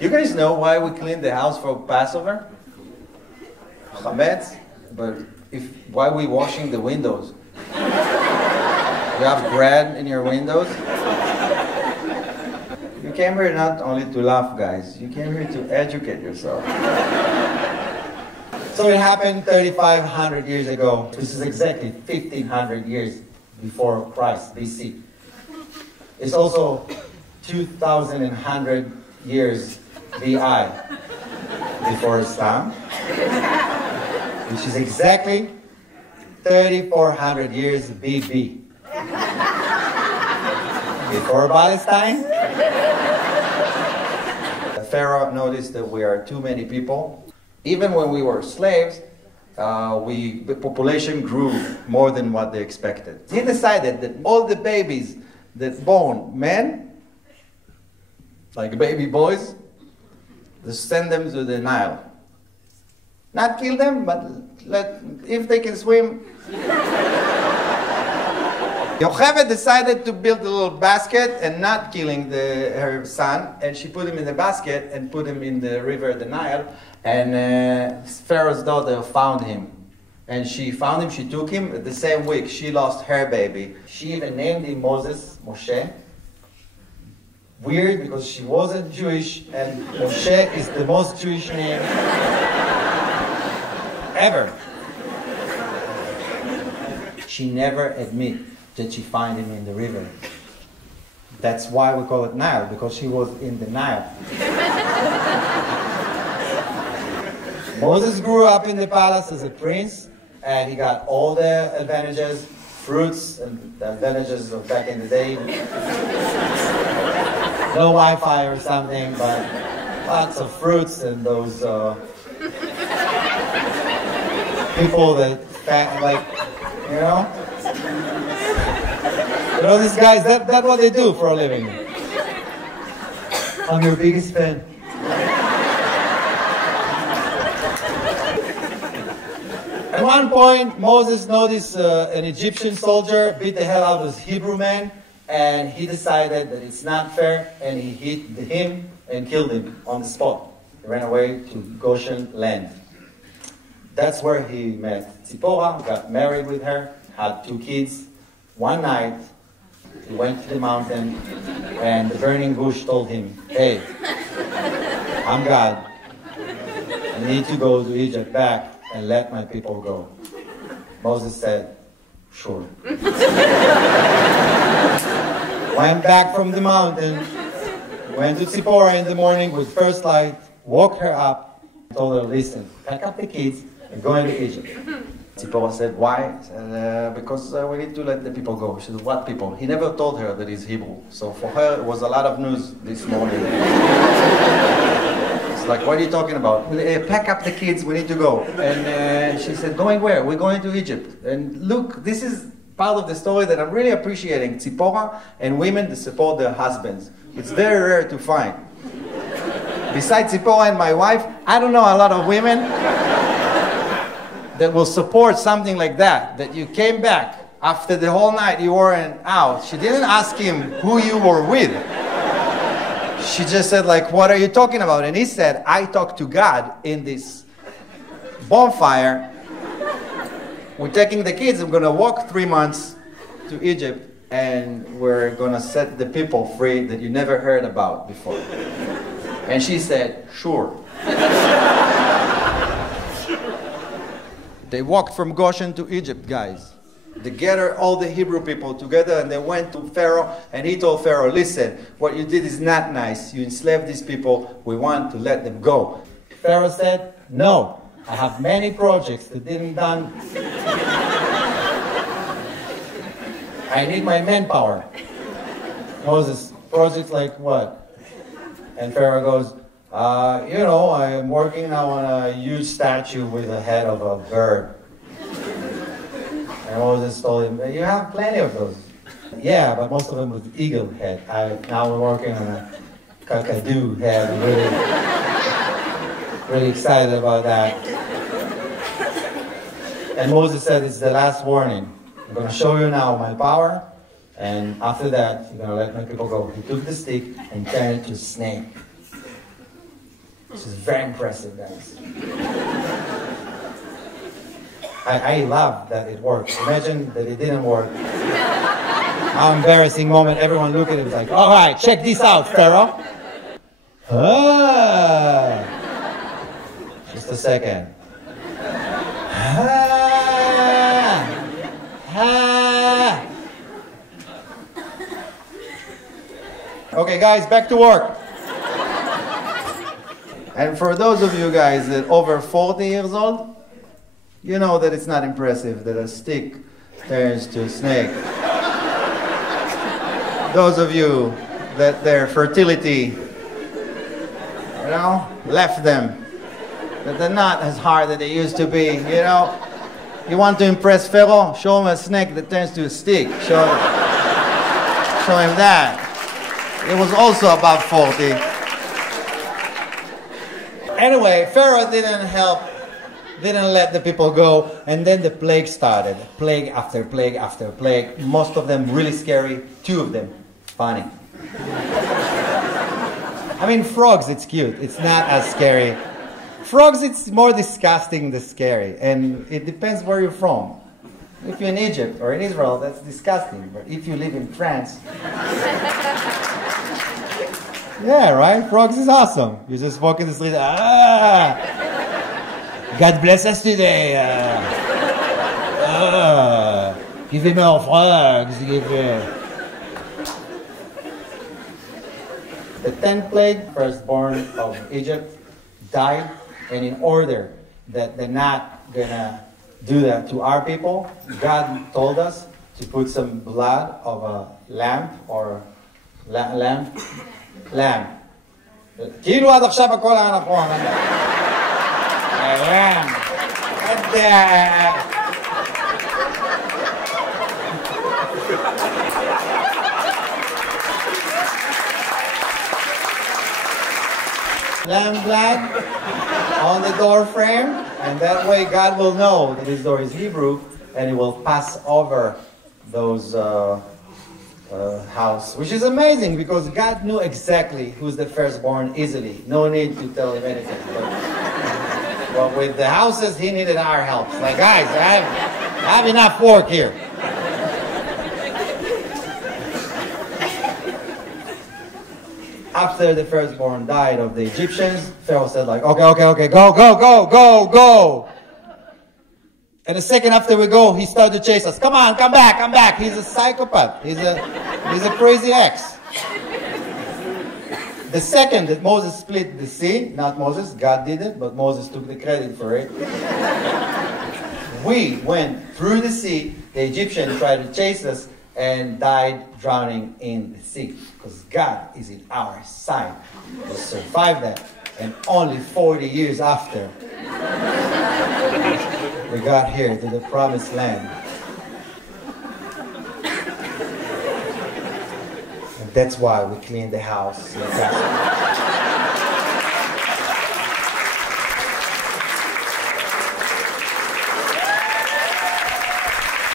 You guys know why we clean the house for Passover? Chametz? But why we washing the windows? You have bread in your windows? You came here not only to laugh, guys. You came here to educate yourself. So it happened 3,500 years ago. This is exactly 1,500 years before Christ, BC. It's also 2,100 years BI before Islam, which is exactly 3,400 years BB. Before Palestine, the Pharaoh noticed that we are too many people. Even when we were slaves, the population grew more than what they expected. He decided that all the babies that born men, like baby boys, to send them to the Nile. Not kill them, but if they can swim. Yohay decided to build a little basket and not killing her son, and she put him in the basket and put him in the river, the Nile, and Pharaoh's daughter found him. And she found him, she took him. The same week, she lost her baby. She even named him Moshe. Weird, because she wasn't Jewish, and Moshe is the most Jewish name ever. She never admitted that she found him in the river. That's why we call it Nile, because she was in the Nile. Moses grew up in the palace as a prince, and he got all the advantages, fruits, and the advantages of back in the day. No Wi-Fi or something, but lots of fruits and those people that, like, you know? You know these guys, that's what they do for a living. I'm your biggest fan. At one point, Moses noticed an Egyptian soldier beat the hell out of this Hebrew man, and he decided that it's not fair, and he hit him and killed him on the spot. He ran away to Goshen land. That's where he met Tzipporah, got married with her, had 2 kids. One night, he went to the mountain, and the burning bush told him, "Hey, I'm God. I need to go to Egypt back and let my people go." Moses said, "Sure." Went back from the mountain, went to Tzipporah in the morning with first light, woke her up, told her, "Listen, pack up the kids and go into Egypt." Tzipporah said, "Why?" He said, "Because we need to let the people go." She said, "What people?" He never told her that he's Hebrew. So for her, it was a lot of news this morning. It's like, "What are you talking about?" "Pack up the kids, we need to go." And she said, "Going where?" "We're going to Egypt." And look, this is part of the story that I'm really appreciating. Tzipporah and women that support their husbands. It's very rare to find. Besides Tzipporah and my wife, I don't know a lot of women that will support something like that, that you came back after the whole night you weren't out. She didn't ask him who you were with. She just said, like, "What are you talking about?" And he said, "I talked to God in this bonfire. We're taking the kids, I'm gonna walk 3 months to Egypt, and we're gonna set the people free that you never heard about before." And she said, "Sure." They walked from Goshen to Egypt, guys. They gathered all the Hebrew people together, and they went to Pharaoh, and he told Pharaoh, "Listen, what you did is not nice. You enslaved these people. We want to let them go." Pharaoh said, "No, I have many projects that didn't done. I need my manpower." Moses, "Projects like what?" And Pharaoh goes, "You know, I am working now on a huge statue with the head of a bird." And Moses told him, "You have plenty of those." "Yeah, but most of them with eagle head. Now we're working on a cockadoo head. I'm really excited about that." And Moses said, "It's the last warning. I'm going to show you now my power, and after that, you're going to let my people go." He took the stick and turned it to a snake. This is very impressive, guys. I love that it worked. Imagine that it didn't work. How embarrassing moment. Everyone look at it like, all right, check this out, Pharaoh. Just a second. Okay, guys, back to work. And for those of you guys that are over 40 years old, you know that it's not impressive that a stick turns to a snake. Those of you that their fertility, left them, that they're not as hard as they used to be, You want to impress Pharaoh? Show him a snake that turns to a stick. Show him that. It was also about 40. Anyway, Pharaoh didn't let the people go, and then the plague started. Plague after plague after plague. Most of them really scary, 2 of them funny. I mean, frogs, it's cute. It's not as scary. Frogs, it's more disgusting than scary, and it depends where you're from. If you're in Egypt or in Israel, that's disgusting, but if you live in France, yeah, right? Frogs is awesome. You just walk in the street, God bless us today. Give me more frogs. The 10th plague, firstborn of Egypt, died, and in order that they're not gonna do that to our people, God told us to put some blood of a lamb or lamb. כאילו עד עכשיו הכל היה נכון. Lamb blood on the door frame, and that way God will know that this door is Hebrew, and He will pass over those house, which is amazing because God knew exactly who's the firstborn easily. No need to tell Him anything. But with the houses, He needed our help. It's like, guys, I have enough work here. After the firstborn died of the Egyptians, Pharaoh said like, okay, go. And a second after we go, he started to chase us. Come on, come back. He's a psychopath. He's a crazy ex. The second that Moses split the sea, not Moses, God did it, but Moses took the credit for it. We went through the sea, the Egyptians tried to chase us, and died drowning in the sea. Because God is in our side. We survived that. And only 40 years after, we got here to the promised land. And that's why we cleaned the house in Passover.